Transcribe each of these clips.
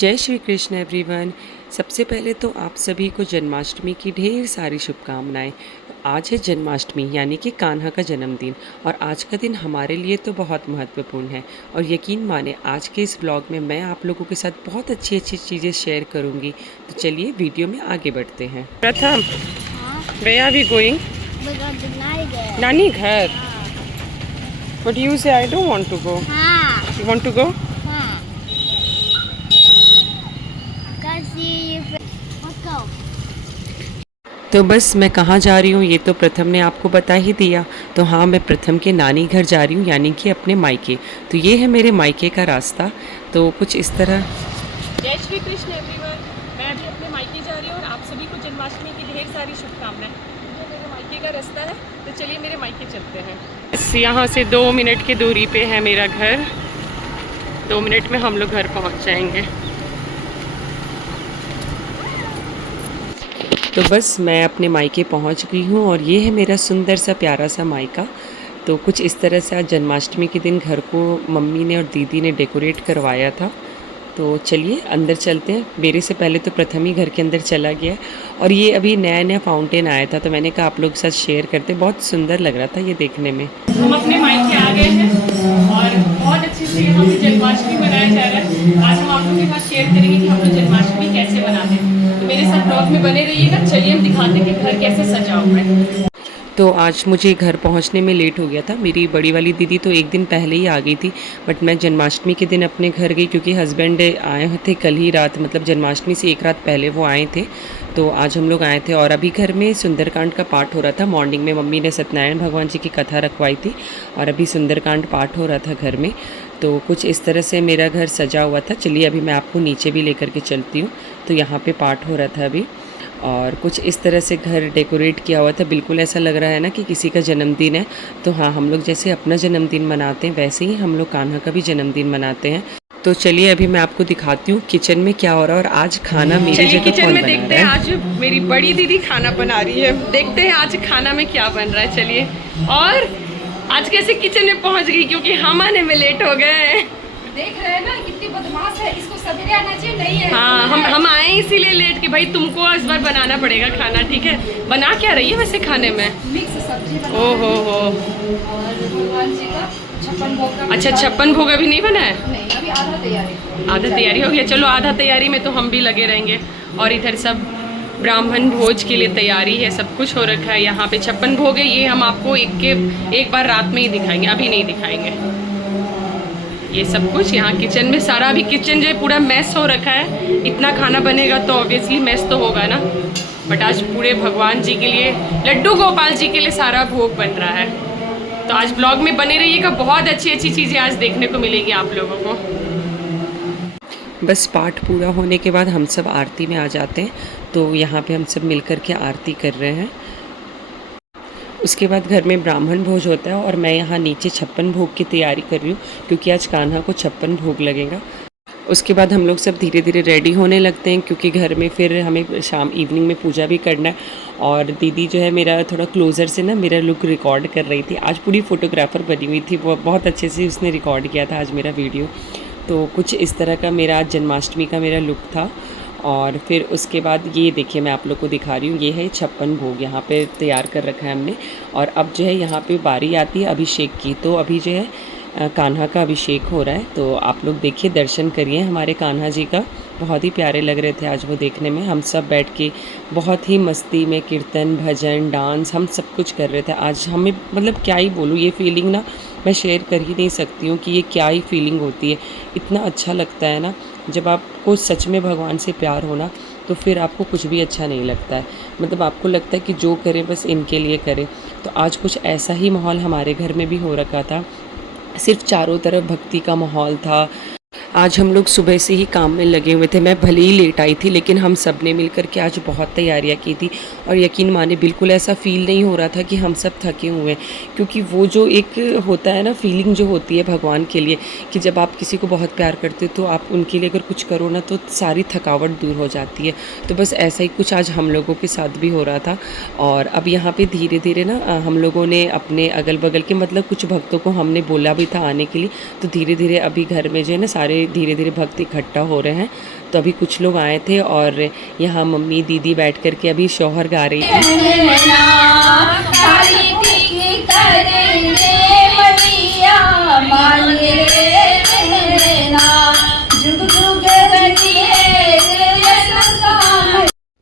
जय श्री कृष्ण एवरीवन। सबसे पहले तो आप सभी को जन्माष्टमी की ढेर सारी शुभकामनाएं। आज है जन्माष्टमी यानी कि कान्हा का जन्मदिन और आज का दिन हमारे लिए तो बहुत महत्वपूर्ण है। और यकीन माने आज के इस ब्लॉग में मैं आप लोगों के साथ बहुत अच्छी अच्छी चीज़ें शेयर करूंगी। तो चलिए वीडियो में आगे बढ़ते हैं। प्रथम, वेयर आर वी गोइंग? नानी घर। But you say I don't want to go. You want to go? तो बस मैं कहाँ जा रही हूँ ये तो प्रथम ने आपको बता ही दिया। तो हाँ, मैं प्रथम के नानी घर जा रही हूँ यानी कि अपने मायके। तो ये है मेरे मायके का रास्ता। तो कुछ इस तरह। जय श्री कृष्ण एवरीवन। मैं अभी अपने मायके जा रही हूँ और आप सभी को जन्माष्टमी की ढेर सारी शुभकामनाएं। ये मेरे मायके का रास्ता है, तो चलिए मेरे मायके चलते हैं। बस यहाँ से 2 मिनट की दूरी पे है मेरा घर। 2 मिनट में हम लोग घर पहुँच जाएंगे। तो बस मैं अपने मायके पहुंच गई हूं और ये है मेरा सुंदर सा प्यारा सा मायका। तो कुछ इस तरह से आज जन्माष्टमी के दिन घर को मम्मी ने और दीदी ने डेकोरेट करवाया था। तो चलिए अंदर चलते हैं। मेरे से पहले तो प्रथम ही घर के अंदर चला गया और ये अभी नया नया फाउंटेन आया था, तो मैंने कहा आप लोग के साथ शेयर करते। बहुत सुंदर लग रहा था ये देखने में। हम अपने मायके आ गए हैं और बहुत अच्छे से यहाँ पे जन्माष्टमी मनाया जा रहा है। आज हम आप लोगों के साथ शेयर करेंगे कि हम लोग जन्माष्टमी कैसे मनाते हैं। तो मेरे साथ ब्लॉग में बने रहिएगा। चलिए हम दिखाते हैं कि घर कैसे सजा हुआ है। तो आज मुझे घर पहुंचने में लेट हो गया था। मेरी बड़ी वाली दीदी तो एक दिन पहले ही आ गई थी, बट मैं जन्माष्टमी के दिन अपने घर गई क्योंकि हस्बैंड आए थे कल ही रात, मतलब जन्माष्टमी से एक रात पहले वो आए थे। तो आज हम लोग आए थे और अभी घर में सुंदरकांड का पाठ हो रहा था। मॉर्निंग में मम्मी ने सत्यनारायण भगवान जी की कथा रखवाई थी और अभी सुंदरकांड पाठ हो रहा था घर में। तो कुछ इस तरह से मेरा घर सजा हुआ था। चलिए अभी मैं आपको नीचे भी लेकर के चलती हूँ। तो यहाँ पे पाठ हो रहा था अभी और कुछ इस तरह से घर डेकोरेट किया हुआ था। बिल्कुल ऐसा लग रहा है ना कि किसी का जन्मदिन है। तो हाँ, हम लोग जैसे अपना जन्मदिन मनाते हैं वैसे ही हम लोग कान्हा का भी जन्मदिन मनाते हैं। तो चलिए अभी मैं आपको दिखाती हूँ किचन में क्या हो रहा है और आज खाना मेरी जगह किचन में देखते हैं। आज मेरी बड़ी दीदी खाना बना रही है। देखते हैं आज खाना में क्या बन रहा है। चलिए। और आज कैसे किचन में पहुँच गई क्योंकि हम आने में लेट हो गए। देख रहे हैं ना कितनी बदमाश है, इसको सवेरे आना चाहिए। नहीं है हाँ, हम आए इसीलिए लेट कि भाई तुमको इस बार बनाना पड़ेगा खाना। ठीक है, बना क्या रही है वैसे खाने में? मिक्स सब्जी बना। ओ हो। और भगवान जी का 56 भोग का। अच्छा, 56 भोग अभी नहीं बना है? नहीं, अभी आधा तैयारी हो गया। चलो आधा तैयारी में तो हम भी लगे रहेंगे। और इधर सब ब्राह्मण भोज के लिए तैयारी है, सब कुछ हो रखा है। यहाँ पे 56 भोग है। ये हम आपको एक बार रात में ही दिखाएंगे, अभी नहीं दिखाएंगे। ये सब कुछ यहाँ किचन में सारा, अभी किचन जो है पूरा मैस हो रखा है। इतना खाना बनेगा तो ऑब्वियसली मैस तो होगा ना। बट आज पूरे भगवान जी के लिए, लड्डू गोपाल जी के लिए सारा भोग बन रहा है। तो आज ब्लॉग में बने रहिएगा। बहुत अच्छी अच्छी चीज़ें आज देखने को मिलेगी आप लोगों को। बस पाठ पूरा होने के बाद हम सब आरती में आ जाते हैं। तो यहाँ पे हम सब मिलकर के आरती कर रहे हैं। उसके बाद घर में ब्राह्मण भोज होता है और मैं यहाँ नीचे 56 भोग की तैयारी कर रही हूँ क्योंकि आज कान्हा को 56 भोग लगेगा। उसके बाद हम लोग सब धीरे धीरे रेडी होने लगते हैं क्योंकि घर में फिर हमें शाम इवनिंग में पूजा भी करना है। और दीदी जो है मेरा थोड़ा क्लोज़र से ना मेरा लुक रिकॉर्ड कर रही थी। आज पूरी फ़ोटोग्राफ़र बनी हुई थी, वो बहुत अच्छे से उसने रिकॉर्ड किया था आज मेरा वीडियो। तो कुछ इस तरह का मेरा आज जन्माष्टमी का मेरा लुक था। और फिर उसके बाद ये देखिए मैं आप लोग को दिखा रही हूँ, ये है 56 भोग यहाँ पे तैयार कर रखा है हमने। और अब जो है यहाँ पे बारी आती है अभिषेक की। तो अभी जो है कान्हा का अभिषेक हो रहा है। तो आप लोग देखिए, दर्शन करिए हमारे कान्हा जी का। बहुत ही प्यारे लग रहे थे आज वो देखने में। हम सब बैठ के बहुत ही मस्ती में कीर्तन भजन डांस हम सब कुछ कर रहे थे आज। हमें मतलब क्या ही बोलूँ, ये फीलिंग ना मैं शेयर कर ही नहीं सकती हूँ कि ये क्या ही फीलिंग होती है। इतना अच्छा लगता है ना जब आपको सच में भगवान से प्यार हो ना, तो फिर आपको कुछ भी अच्छा नहीं लगता है। मतलब आपको लगता है कि जो करें बस इनके लिए करें। तो आज कुछ ऐसा ही माहौल हमारे घर में भी हो रखा था। सिर्फ चारों तरफ भक्ति का माहौल था। आज हम लोग सुबह से ही काम में लगे हुए थे। मैं भले ही लेट आई थी लेकिन हम सब ने मिल कर के आज बहुत तैयारियां की थी। और यकीन माने बिल्कुल ऐसा फ़ील नहीं हो रहा था कि हम सब थके हुए हैं, क्योंकि वो जो एक होता है ना फीलिंग जो होती है भगवान के लिए कि जब आप किसी को बहुत प्यार करते हो तो आप उनके लिए अगर कुछ करो ना तो सारी थकावट दूर हो जाती है। तो बस ऐसा ही कुछ आज हम लोगों के साथ भी हो रहा था। और अब यहाँ पे धीरे धीरे ना हम लोगों ने अपने अगल बगल के मतलब कुछ भक्तों को हमने बोला भी था आने के लिए। तो धीरे धीरे अभी घर में जो है ना सारे सारे धीरे धीरे भक्त इकट्ठा हो रहे हैं। तो अभी कुछ लोग आए थे और यहाँ मम्मी दीदी बैठ कर के अभी शौहर गा रही थी।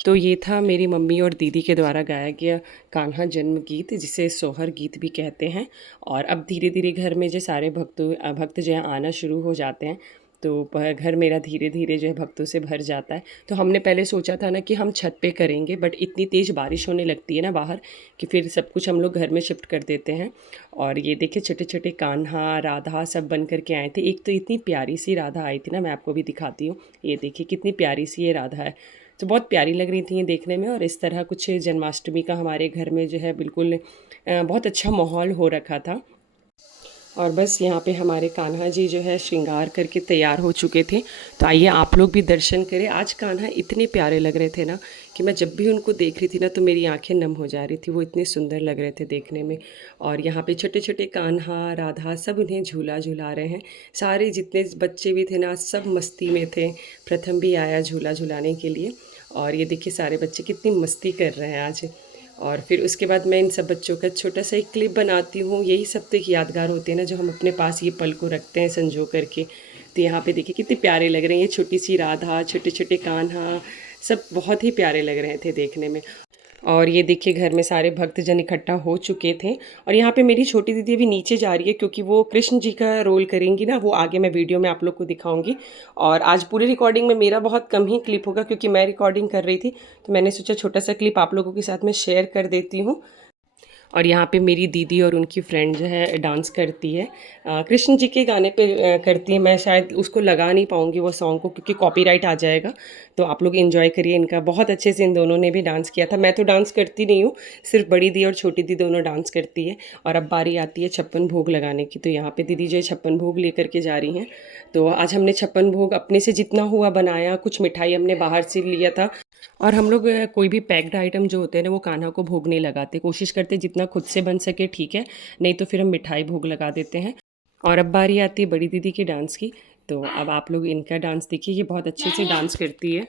तो ये था मेरी मम्मी और दीदी के द्वारा गाया गया कान्हा जन्म गीत, जिसे सोहर गीत भी कहते हैं। और अब धीरे धीरे घर में जो सारे भक्त जो है आना शुरू हो जाते हैं, तो घर मेरा धीरे धीरे जो है भक्तों से भर जाता है। तो हमने पहले सोचा था ना कि हम छत पे करेंगे, बट इतनी तेज़ बारिश होने लगती है ना बाहर कि फिर सब कुछ हम लोग घर में शिफ्ट कर देते हैं। और ये देखिए छोटे छोटे कान्हा राधा सब बन कर के आए थे। एक तो इतनी प्यारी सी राधा आई थी ना, मैं आपको भी दिखाती हूँ। ये देखिए कितनी प्यारी सी ये राधा है, तो बहुत प्यारी लग रही थी ये देखने में। और इस तरह कुछ जन्माष्टमी का हमारे घर में जो है बिल्कुल बहुत अच्छा माहौल हो रखा था। और बस यहाँ पे हमारे कान्हा जी जो है श्रृंगार करके तैयार हो चुके थे। तो आइए आप लोग भी दर्शन करें। आज कान्हा इतने प्यारे लग रहे थे ना कि मैं जब भी उनको देख रही थी ना तो मेरी आंखें नम हो जा रही थी, वो इतने सुंदर लग रहे थे देखने में। और यहाँ पे छोटे छोटे कान्हा राधा सब उन्हें झूला झुला रहे हैं। सारे जितने बच्चे भी थे ना सब मस्ती में थे। प्रथम भी आया झूला झुलाने के लिए, और ये देखिए सारे बच्चे कितनी मस्ती कर रहे हैं आज। और फिर उसके बाद मैं इन सब बच्चों का छोटा सा एक क्लिप बनाती हूँ। यही सब तो एक यादगार होते हैं ना, जो हम अपने पास ये पल को रखते हैं संजो करके। तो यहाँ पे देखिए कितने प्यारे लग रहे हैं, ये छोटी सी राधा छोटे छोटे कान्हा सब बहुत ही प्यारे लग रहे थे देखने में। और ये देखिए घर में सारे भक्तजन इकट्ठा हो चुके थे। और यहाँ पे मेरी छोटी दीदी अभी नीचे जा रही है, क्योंकि वो कृष्ण जी का रोल करेंगी ना, वो आगे मैं वीडियो में आप लोग को दिखाऊंगी। और आज पूरी रिकॉर्डिंग में मेरा बहुत कम ही क्लिप होगा, क्योंकि मैं रिकॉर्डिंग कर रही थी, तो मैंने सोचा छोटा सा क्लिप आप लोगों के साथ में शेयर कर देती हूँ। और यहाँ पे मेरी दीदी और उनकी फ्रेंड जो है डांस करती है, कृष्ण जी के गाने पे करती है। मैं शायद उसको लगा नहीं पाऊँगी वो सॉन्ग को, क्योंकि कॉपीराइट आ जाएगा। तो आप लोग एंजॉय करिए इनका, बहुत अच्छे से इन दोनों ने भी डांस किया था। मैं तो डांस करती नहीं हूँ, सिर्फ बड़ी दी और छोटी दी दोनों डांस करती है। और अब बारी आती है 56 भोग लगाने की। तो यहाँ पे दीदी जो है 56 भोग लेकर के जा रही हैं। तो आज हमने 56 भोग अपने से जितना हुआ बनाया, कुछ मिठाई हमने बाहर से लिया था। और हम लोग कोई भी पैक्ड आइटम जो होते हैं ना वो कान्हा को भोग नहीं लगाते, कोशिश करते जितना खुद से बन सके ठीक है, नहीं तो फिर हम मिठाई भोग लगा देते हैं। और अब बारी आती है बड़ी दीदी की डांस की। तो अब आप लोग इनका डांस देखिए, ये बहुत अच्छे से डांस करती है।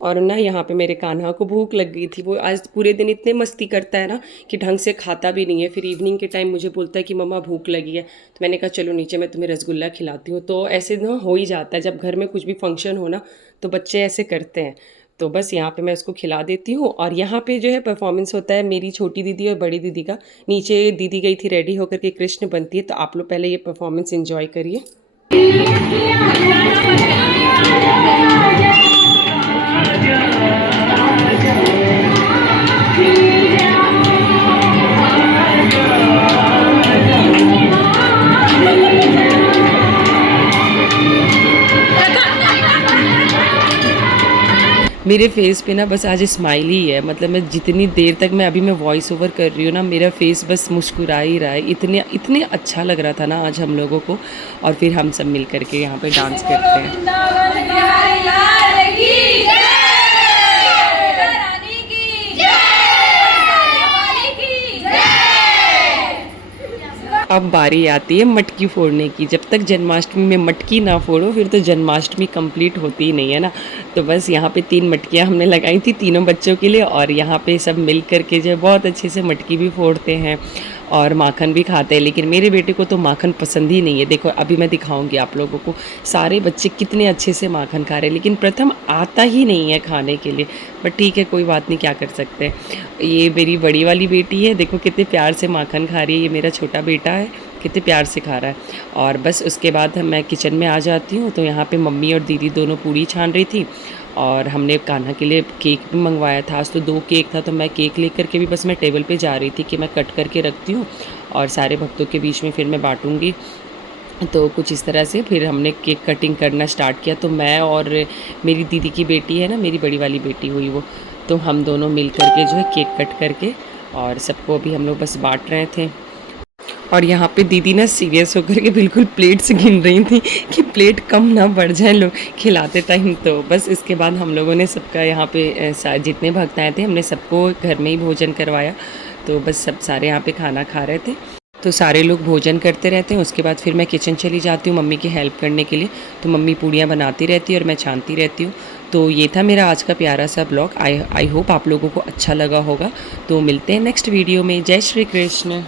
और ना यहाँ पे मेरे कान्हा को भूख लग गई थी। वो आज पूरे दिन इतने मस्ती करता है ना कि ढंग से खाता भी नहीं है। फिर इवनिंग के टाइम मुझे बोलता है कि मम्मा भूख लगी है। तो मैंने कहा चलो नीचे मैं तुम्हें रसगुल्ला खिलाती हूँ। तो ऐसे ना हो ही जाता है, जब घर में कुछ भी फंक्शन हो ना तो बच्चे ऐसे करते हैं। तो बस यहाँ पे मैं उसको खिला देती हूँ। और यहाँ पे जो है परफॉर्मेंस होता है मेरी छोटी दीदी और बड़ी दीदी का। नीचे दीदी गई थी रेडी होकर के कृष्ण बनती है। तो आप लोग पहले ये परफॉर्मेंस एंजॉय करिए। मेरे फेस पे ना बस आज स्माइल ही है। मतलब मैं जितनी देर तक मैं वॉइस ओवर कर रही हूँ ना, मेरा फेस बस मुस्कुरा ही रहा है। इतने अच्छा लग रहा था ना आज हम लोगों को। और फिर हम सब मिल करके यहाँ पे डांस करते हैं। अब बारी आती है मटकी फोड़ने की। जब तक जन्माष्टमी में मटकी ना फोड़ो फिर तो जन्माष्टमी कंप्लीट होती ही नहीं है ना। तो बस यहाँ पे 3 मटकियाँ हमने लगाई थी तीनों बच्चों के लिए। और यहाँ पे सब मिल कर के जो बहुत अच्छे से मटकी भी फोड़ते हैं और माखन भी खाते हैं। लेकिन मेरे बेटे को तो माखन पसंद ही नहीं है। देखो अभी मैं दिखाऊंगी आप लोगों को सारे बच्चे कितने अच्छे से माखन खा रहे हैं, लेकिन प्रथम आता ही नहीं है खाने के लिए। बट ठीक है कोई बात नहीं, क्या कर सकते हैं। ये मेरी बड़ी वाली बेटी है, देखो कितने प्यार से माखन खा रही है। ये मेरा छोटा बेटा है, कितने प्यार से खा रहा है। और बस उसके बाद मैं किचन में आ जाती हूँ। तो यहाँ पे मम्मी और दीदी दोनों पूड़ी छान रही थी। और हमने कान्हा के लिए केक भी मंगवाया था। आज तो 2 केक था, तो मैं केक लेकर के भी बस मैं टेबल पे जा रही थी कि मैं कट करके रखती हूँ और सारे भक्तों के बीच में फिर मैं बांटूँगी। तो कुछ इस तरह से फिर हमने केक कटिंग करना स्टार्ट किया। तो मैं और मेरी दीदी की बेटी है ना, मेरी बड़ी वाली बेटी हुई वो, तो हम दोनों मिल कर के जो है केक कट करके और सबको अभी हम लोग बस बांट रहे थे। और यहाँ पे दीदी ना सीरियस होकर के बिल्कुल प्लेट से गिन रही थी कि प्लेट कम ना बढ़ जाए लोग खिलाते टाइम। तो बस इसके बाद हम लोगों ने सबका यहाँ पे जितने भक्त आए थे हमने सबको घर में ही भोजन करवाया। तो बस सब सारे यहाँ पे खाना खा रहे थे। तो सारे लोग भोजन करते रहते हैं, उसके बाद फिर मैं किचन चली जाती हूँ मम्मी की हेल्प करने के लिए। तो मम्मी पूड़ियाँ बनाती रहती है और मैं छानती रहती हूँ। तो ये था मेरा आज का प्यारा सा ब्लॉग। आई होप आप लोगों को अच्छा लगा होगा। तो मिलते हैं नेक्स्ट वीडियो में। जय श्री कृष्ण।